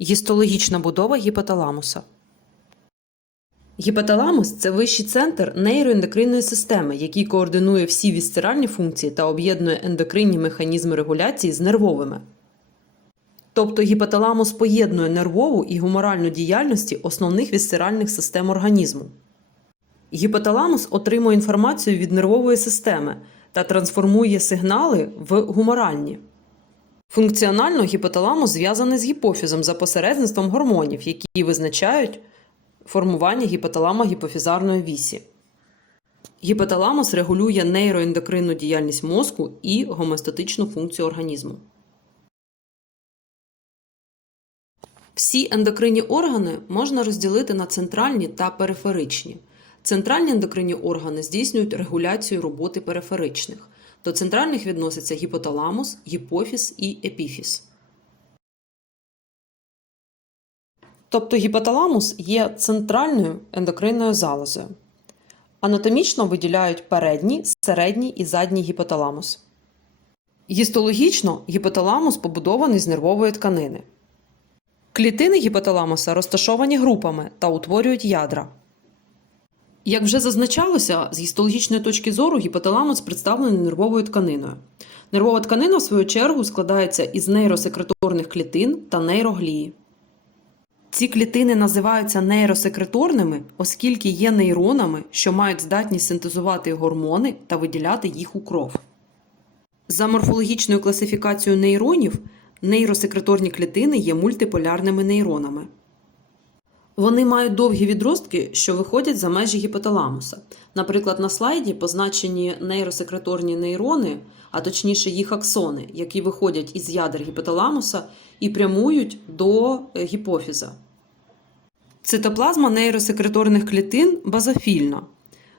Гістологічна будова гіпоталамуса. Гіпоталамус це вищий центр нейроендокринної системи, який координує всі вісцеральні функції та об'єднує ендокринні механізми регуляції з нервовими. Тобто гіпоталамус поєднує нервову і гуморальну діяльності основних вісцеральних систем організму. Гіпоталамус отримує інформацію від нервової системи та трансформує сигнали в гуморальні. Функціонально гіпоталамус зв'язаний з гіпофізом за посередництвом гормонів, які визначають формування гіпоталама гіпофізарної вісі. Гіпоталамус регулює нейроендокринну діяльність мозку і гомеостатичну функцію організму. Всі ендокринні органи можна розділити на центральні та периферичні. Центральні ендокринні органи здійснюють регуляцію роботи периферичних. До центральних відносяться гіпоталамус, гіпофіз і епіфіз. Тобто гіпоталамус є центральною ендокринною залозою. Анатомічно виділяють передній, середній і задній гіпоталамус. Гістологічно гіпоталамус побудований з нервової тканини. Клітини гіпоталамуса розташовані групами та утворюють ядра. Як вже зазначалося, з гістологічної точки зору гіпоталамус представлений нервовою тканиною. Нервова тканина, в свою чергу, складається із нейросекреторних клітин та нейроглії. Ці клітини називаються нейросекреторними, оскільки є нейронами, що мають здатність синтезувати гормони та виділяти їх у кров. За морфологічною класифікацією нейронів, нейросекреторні клітини є мультиполярними нейронами. Вони мають довгі відростки, що виходять за межі гіпоталамуса. Наприклад, на слайді позначені нейросекреторні нейрони, а точніше їх аксони, які виходять із ядер гіпоталамуса і прямують до е, гіпофіза. Цитоплазма нейросекреторних клітин базофільна.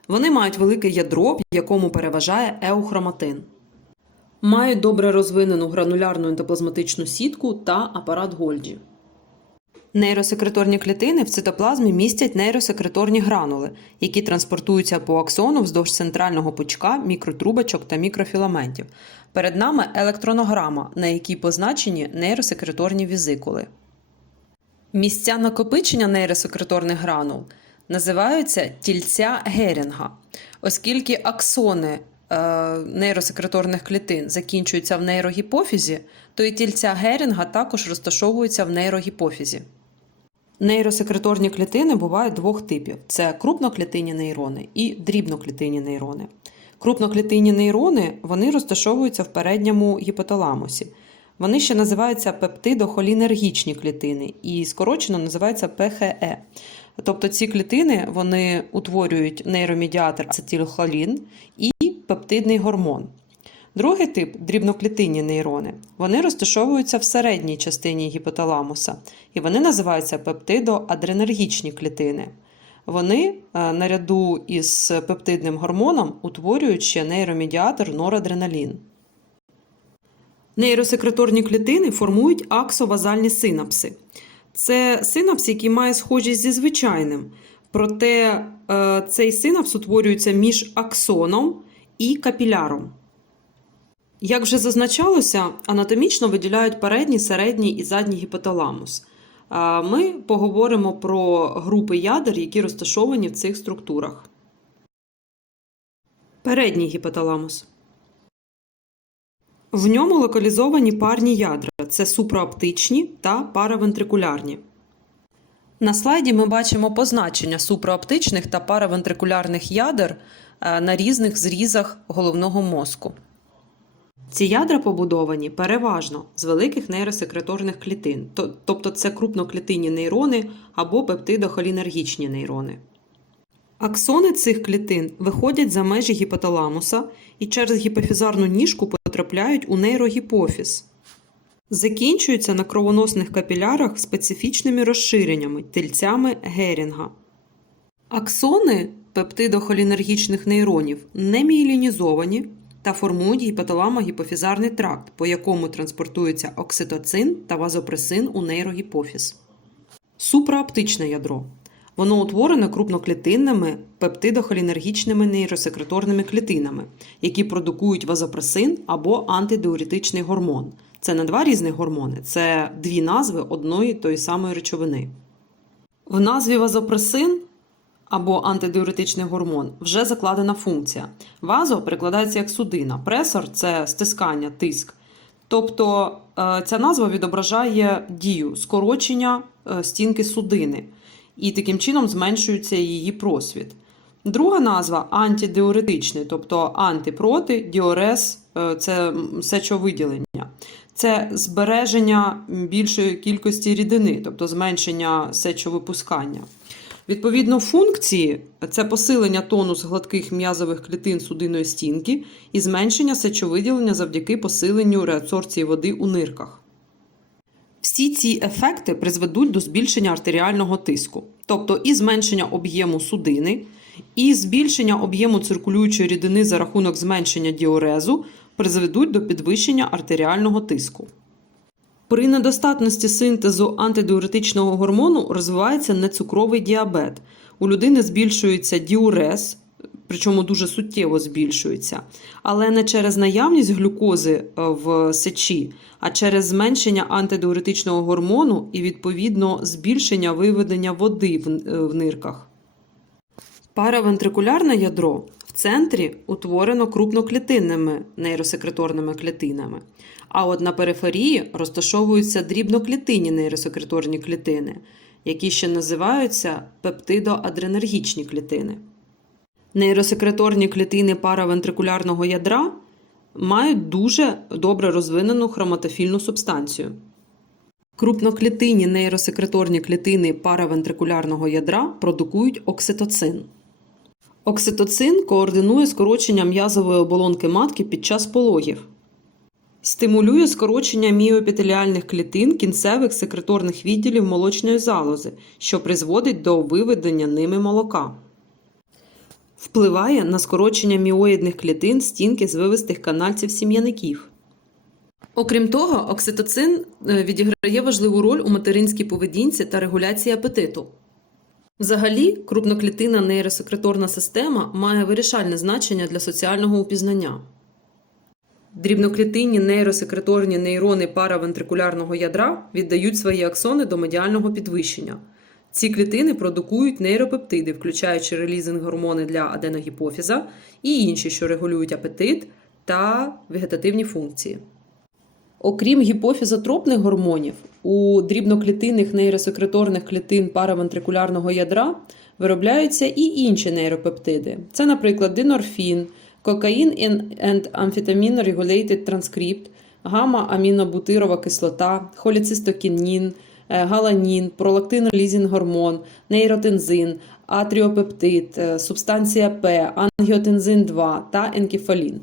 Вони мають велике ядро, в якому переважає еухроматин. Мають добре розвинену гранулярну ендоплазматичну сітку та апарат Гольджі. Нейросекреторні клітини в цитоплазмі містять нейросекреторні гранули, які транспортуються по аксону вздовж центрального пучка мікротрубочок та мікрофіламентів. Перед нами електронограма, на якій позначені нейросекреторні візикули. Місця накопичення нейросекреторних гранул називаються тільця Герінга, оскільки аксони е, нейросекреторних клітин закінчуються в нейрогіпофізі, то і тільця Герінга також розташовуються в нейрогіпофізі. Нейросекреторні клітини бувають двох типів: це крупноклітинні нейрони і дрібноклітинні нейрони. Крупноклітинні нейрони вони розташовуються в передньому гіпоталамусі. Вони ще називаються пептидохолінергічні клітини і скорочено називаються ПХЕ. Тобто ці клітини вони утворюють нейромедіатор ацетилхолін і пептидний гормон. Другий тип дрібноклітинні нейрони. Вони розташовуються в середній частині гіпоталамуса, і вони називаються пептидоадренергічні клітини. Вони е, наряду із пептидним гормоном утворюють ще нейромедіатор норадреналін. Нейросекреторні клітини формують аксовазальні синапси. Це синапс, який має схожість зі звичайним. Проте е, цей синапс утворюється між аксоном і капіляром. Як вже зазначалося, анатомічно виділяють передній, середній і задній гіпоталамус. Ми поговоримо про групи ядер, які розташовані в цих структурах. Передній гіпоталамус. В ньому локалізовані парні ядра це супрооптичні та паравентрикулярні. На слайді ми бачимо позначення супрооптичних та паравентрикулярних ядер на різних зрізах головного мозку. Ці ядра побудовані переважно з великих нейросекреторних клітин, тобто це крупноклітинні нейрони або пептидохолінергічні нейрони. Аксони цих клітин виходять за межі гіпоталамуса і через гіпофізарну ніжку потрапляють у нейрогіпофіз. Закінчуються на кровоносних капілярах специфічними розширеннями, тельцями Герінга. Аксони пептидохолінергічних нейронів не мієлінізовані та формують гіпоталамо-гіпофізарний тракт, по якому транспортується окситоцин та вазопресин у нейрогіпофіз. Суpraоптичне ядро. Воно утворене крупноклітинними пептидохолінергічними нейросекреторними клітинами, які продукують вазопресин або антидиуретичний гормон. Це не два різних гормони, це дві назви одної тої самої речовини. В назві вазопресин або антидиуретичний гормон вже закладена функція. Вазо перекладається як судина, пресор це стискання, тиск. Тобто е, ця назва відображає дію скорочення е, стінки судини, і таким чином зменшується її просвіт. Друга назва антидиуретичний, тобто антипроти, діорез е, це сечовиділення. Це збереження більшої кількості рідини, тобто зменшення сечовипускання. Відповідно, функції це посилення тонус гладких м'язових клітин судинної стінки і зменшення сечовиділення завдяки посиленню реабсорбції води у нирках. Всі ці ефекти призведуть до збільшення артеріального тиску, тобто і зменшення об'єму судини, і збільшення об'єму циркулюючої рідини за рахунок зменшення діорезу призведуть до підвищення артеріального тиску. При недостатності синтезу антидиуретичного гормону розвивається нецукровий діабет. У людини збільшується діурез, причому дуже суттєво збільшується, але не через наявність глюкози е, в сечі, а через зменшення антидиуретичного гормону і відповідно збільшення виведення води е, в нирках. Паравентрикулярне ядро в центрі утворено крупноклітинними нейросекреторними клітинами, а от на периферії розташовуються дрібноклітинні нейросекреторні клітини, які ще називаються пептидоадренергічні клітини. Нейросекреторні клітини паравентрикулярного ядра мають дуже добре розвинену хроматофільну субстанцію. Крупноклітинні нейросекреторні клітини паравентрикулярного ядра продукують окситоцин. Окситоцин координує скорочення м'язової оболонки матки під час пологів. Стимулює скорочення міоепітеліальних клітин кінцевих секреторних відділів молочної залози, що призводить до виведення ними молока. Впливає на скорочення міоїдних клітин стінки звивистих канальців сім'яників. Окрім того, окситоцин е, відіграє важливу роль у материнській поведінці та регуляції апетиту. Взагалі, крупноклітинна нейросекреторна система має вирішальне значення для соціального упізнання. Дрібноклітинні нейросекреторні нейрони паравентрикулярного ядра віддають свої аксони до медіального підвищення. Ці клітини продукують нейропептиди, включаючи релізинг гормони для аденогіпофіза і інші, що регулюють апетит та вегетативні функції. Окрім гіпофізотропних гормонів, у дрібноклітинних нейросекреторних клітин паравентрикулярного ядра виробляються і інші нейропептиди. Це, наприклад, динорфін, кокаїн and амфетамін regulated transcript, гамма-амінобутирова кислота, холіцистокінін, е, галанін, пролактин-релізін гормон, нейротензин, атріопептид, е, субстанція П, ангіотензин 2 та енкефалін.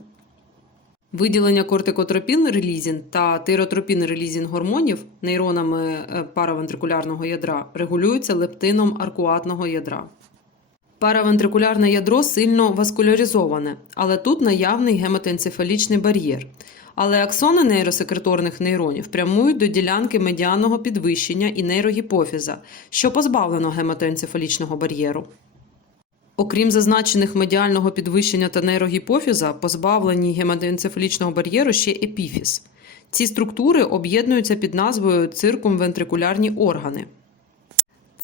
Виділення кортикотропін релізін та тиротропін релізін гормонів нейронами е, паравентрикулярного ядра регулюються лептином аркуатного ядра. Паравентрикулярне ядро сильно васкуляризоване, але тут наявний гематоенцефалічний бар'єр. Але аксони нейросекреторних нейронів прямують до ділянки медіанного підвищення і нейрогіпофіза, що позбавлено гематоенцефалічного бар'єру. Окрім зазначених медіального підвищення та нейрогіпофіза, позбавлені гематоенцефалічного бар'єру ще епіфіз. Ці структури об'єднуються під назвою циркумвентрикулярні органи.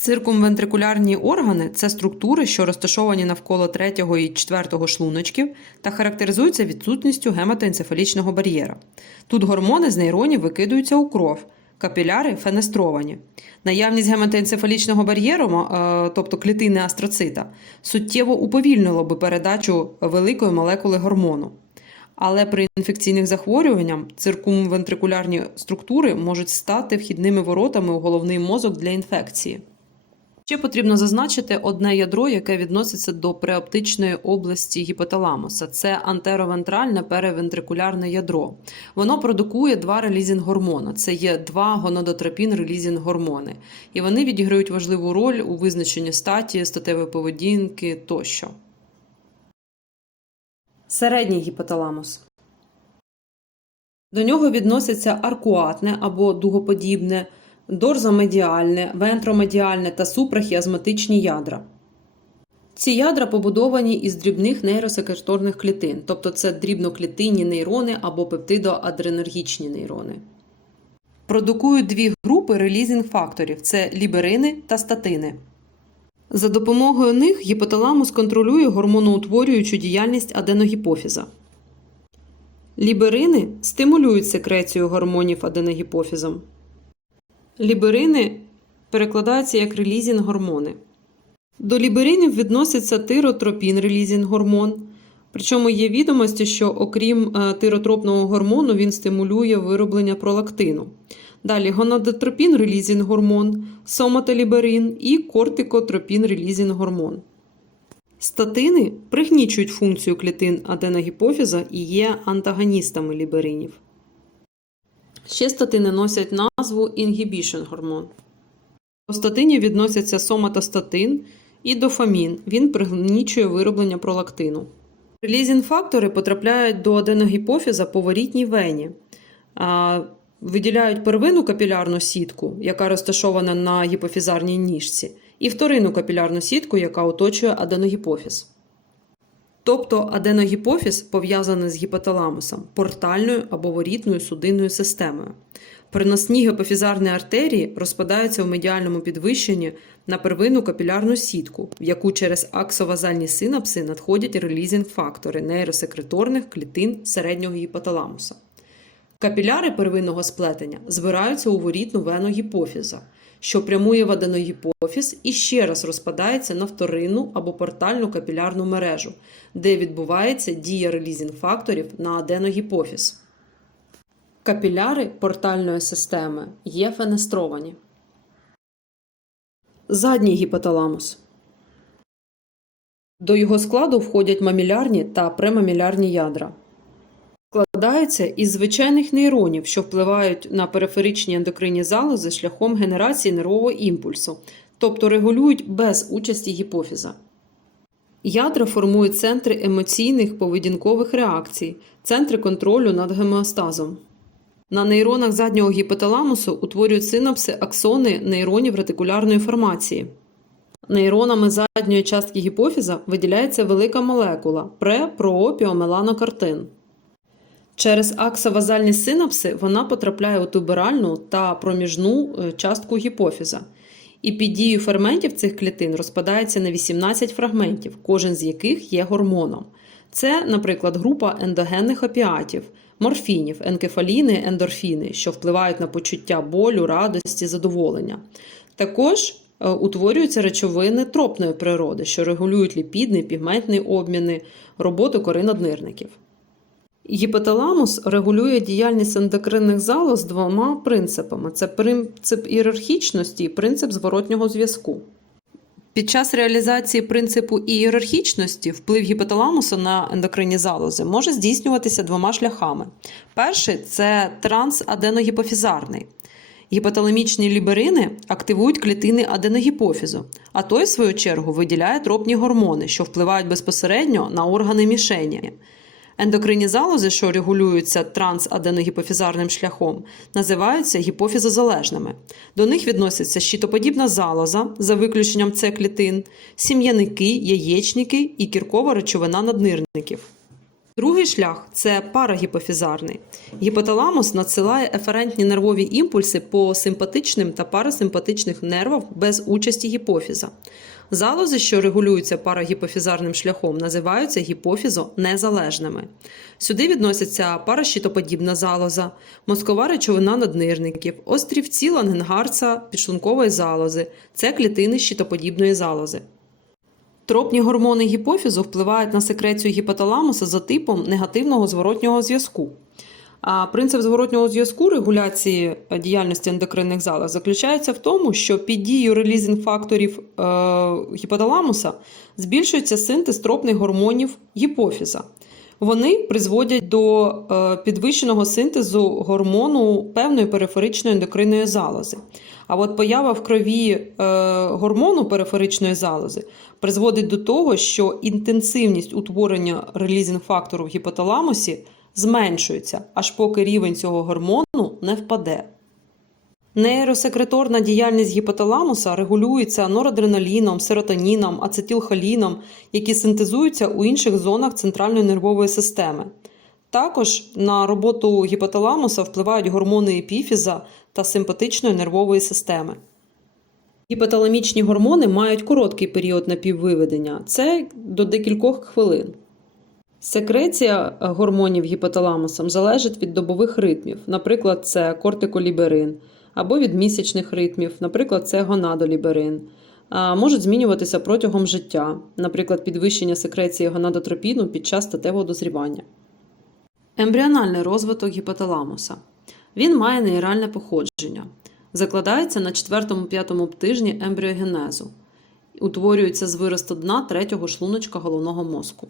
Циркумвентрикулярні органи це структури, що розташовані навколо третього і четвертого шлуночків та характеризуються відсутністю гематоенцефалічного бар'єра. Тут гормони з нейронів викидуються у кров, капіляри фенестровані. Наявність гематоенцефалічного бар'єру, е, тобто клітини астроцита, суттєво уповільнило би передачу великої молекули гормону. Але при інфекційних захворюваннях циркумвентрикулярні структури можуть стати вхідними воротами у головний мозок для інфекції. Ще потрібно зазначити одне ядро, яке відноситься до преоптичної області гіпоталамуса. Це антеровентральне перевентрикулярне ядро. Воно продукує два релізінг гормони. Це є два гонодотропін релізінг гормони. І вони відіграють важливу роль у визначенні статі, статевої поведінки тощо. Середній гіпоталамус. До нього відносяться аркуатне або дугоподібне дорзомедіальне, вентромедіальне та супрахіазматичні ядра. Ці ядра побудовані із дрібних нейросекреторних клітин, тобто це дрібноклітинні нейрони або пептидоадренергічні нейрони. Продукують дві групи релізінг факторів це ліберини та статини. За допомогою них гіпоталамус контролює гормоноутворюючу діяльність аденогіпофіза. Ліберини стимулюють секрецію гормонів аденогіпофізом. Ліберини перекладаються як релізінг гормони. До ліберинів відноситься тиротропін релізінг гормон. Причому є відомості, що окрім е, тиротропного гормону, він стимулює вироблення пролактину. Далі гонадотропін релізінг гормон, соматоліберин і кортикотропін релізінг гормон. Статини пригнічують функцію клітин аденогіпофіза і є антагоністами ліберинів. Ще статини носять назву інгібішн гормон. До статинів відносяться соматостатин і дофамін. Він пригнічує вироблення пролактину. Релізін фактори потрапляють до аденогіпофіза по ворітній вені. Виділяють первинну капілярну сітку, яка розташована на гіпофізарній ніжці, і вторинну капілярну сітку, яка оточує аденогіпофіз. Тобто аденогіпофіз пов'язаний з гіпоталамусом, портальною або ворітною судинною системою. Переносні гіпофізарні артерії розпадаються в медіальному підвищенні на первинну капілярну сітку, в яку через аксовазальні синапси надходять релізінг-фактори нейросекреторних клітин середнього гіпоталамуса. Капіляри первинного сплетення збираються у ворітну вену гіпофіза, що прямує в аденогіпофіз і ще раз розпадається на вторинну або портальну капілярну мережу, де відбувається дія релізінг-факторів на аденогіпофіз. Капіляри портальної системи є фенестровані. Задній гіпоталамус. До його складу входять мамілярні та премамілярні ядра. Складається із звичайних нейронів, що впливають на периферичні ендокринні залози шляхом генерації нервового імпульсу, тобто регулюють без участі гіпофіза. Ядра формують центри емоційних поведінкових реакцій, центри контролю над гемеостазом. На нейронах заднього гіпоталамусу утворюють синапси аксони нейронів ретикулярної формації. Нейронами задньої частки гіпофіза виділяється велика молекула пре-проопіомеланокартин. Через аксовазальні синапси вона потрапляє у туберальну та проміжну е, частку гіпофіза. І під дією ферментів цих клітин розпадається на 18 фрагментів, кожен з яких є гормоном. Це, наприклад, група ендогенних опіатів, морфінів, енкефаліни, ендорфіни, що впливають на почуття болю, радості, задоволення. Також е, утворюються речовини тропної природи, що регулюють ліпідний, пігментний обміни, роботу кори наднирників. Гіпоталамус регулює діяльність ендокринних залоз двома принципами: це принцип ієрархічності і принцип зворотнього зв'язку. Під час реалізації принципу ієрархічності вплив гіпоталамусу на ендокринні залози може здійснюватися двома шляхами. Перший це трансаденогіпофізарний. Гіпоталамічні ліберини активують клітини аденогіпофізу, а той, в свою чергу, виділяє тропні гормони, що впливають безпосередньо на органи мішені. Ендокринні залози, що регулюються трансаденогіпофізарним шляхом, називаються гіпофізозалежними. До них відносяться щитоподібна залоза за виключенням С клітин, сім'яники, яєчники і кіркова речовина наднирників. Другий шлях це парагіпофізарний. Гіпоталамус надсилає еферентні нервові імпульси по симпатичним та парасимпатичних нервах без участі гіпофіза. Залози, що регулюються парагіпофізарним шляхом, називаються гіпофізонезалежними. Сюди відносяться паращитоподібна залоза, мозкова речовина наднирників, острівці лангенгарца підшлункової залози, це клітини щитоподібної залози. Тропні гормони гіпофізу впливають на секрецію гіпоталамуса за типом негативного зворотнього зв'язку. А принцип зворотнього зв'язку регуляції діяльності ендокринних залоз заключається в тому, що під дією релізінг факторів е, гіпоталамуса збільшується синтез тропних гормонів гіпофіза. Вони призводять до е, підвищеного синтезу гормону певної периферичної ендокринної залози. А от поява в крові е, гормону периферичної залози призводить до того, що інтенсивність утворення релізінг фактору в гіпоталамусі зменшується, аж поки рівень цього гормону не впаде. Нейросекреторна діяльність гіпоталамуса регулюється норадреналіном, серотоніном, ацетилхоліном, які синтезуються у інших зонах центральної нервової системи. Також на роботу гіпоталамуса впливають гормони епіфіза та симпатичної нервової системи. Гіпоталамічні гормони мають короткий період напіввиведення це до декількох хвилин. Секреція гормонів гіпоталамусом залежить від добових ритмів, наприклад, це кортиколіберин, або від місячних ритмів, наприклад, це гонадоліберин. Можуть змінюватися протягом життя, наприклад, підвищення секреції гонадотропіну під час статевого дозрівання. Ембріональний розвиток гіпоталамуса. Він має нейральне походження. Закладається на 4-5 тижні ембріогенезу. Утворюється з виросту дна третього шлуночка головного мозку.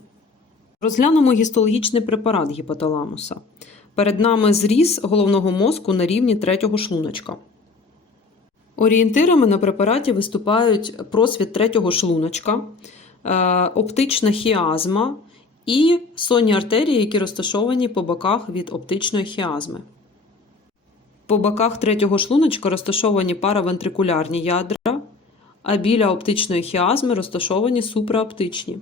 Розглянемо гістологічний препарат гіпоталамуса. Перед нами зріз головного мозку на рівні третього шлуночка. Орієнтирами на препараті виступають просвіт третього шлуночка, е, оптична хіазма і сонні артерії, які розташовані по боках від оптичної хіазми. По боках третього шлуночка розташовані паравентрикулярні ядра, а біля оптичної хіазми розташовані супраоптичні.